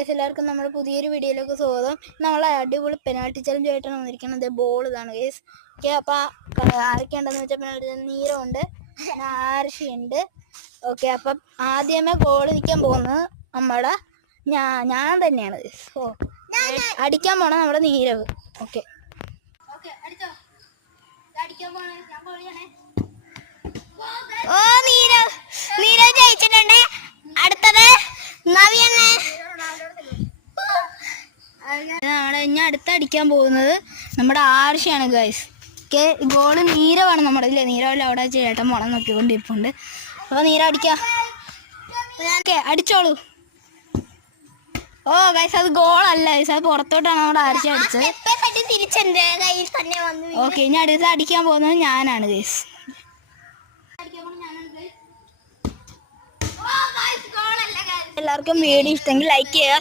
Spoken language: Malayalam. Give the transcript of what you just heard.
എല്ലാവർക്കും നമ്മുടെ പുതിയൊരു വീഡിയോയിലേക്ക് സ്വാഗതം. നമ്മളെ അടിപൊളി പെനാൽറ്റി ചലഞ്ച് ആയിട്ടാണ് വന്നിരിക്കുന്നത്. ബോൾ ഇതാണ് ഗൈസ്. ഓക്കെ, അപ്പം ആരൊക്കെയുണ്ടെന്ന് വെച്ചാൽ നീരമുണ്ട്, ആർഷിയുണ്ട്. ഓക്കെ, അപ്പം ആദ്യമേ ഗോൾ നിൽക്കാൻ പോകുന്നത് നമ്മുടെ ഞാൻ തന്നെയാണ് ഗൈസ്. അടിക്കാൻ പോണ നമ്മുടെ നീരവ്. ഓക്കെ അടിച്ചോ, അടിക്കാൻ പോണ ഞാൻ പോവുകയാണേ. ഓ നീരവ് ജയിച്ചിട്ടുണ്ട്. അടുത്തത് നവ്യാണ്. ഇനി അടുത്തടിക്കാൻ പോകുന്നത് നമ്മുടെ ആർഷിയാണ് ഗൈസ്. ഓക്കെ, ഗോള് നീരവാണ് നമ്മുടെ. ഇല്ലേ, നീരവല്ല അവിടെ ചേട്ടൻ മുളം നോക്കിക്കൊണ്ടിരിപ്പുണ്ട്. അപ്പോൾ നീര അടിക്കാം. ഓക്കെ, അടിച്ചോളൂ. ഓ ഗൈസ്, അത് ഗോളല്ല ഗൈസ്, അത് പുറത്തോട്ടാണ് നമ്മുടെ ആർഷി അടിച്ചത്. ഓക്കെ, ഇനി അടുത്ത് അടിക്കാൻ പോകുന്നത് ഞാനാണ് ഗൈസ്. എല്ലാവർക്കും വീഡിയോ ഇഷ്ടമെങ്കിൽ ലൈക്ക് ചെയ്യുക.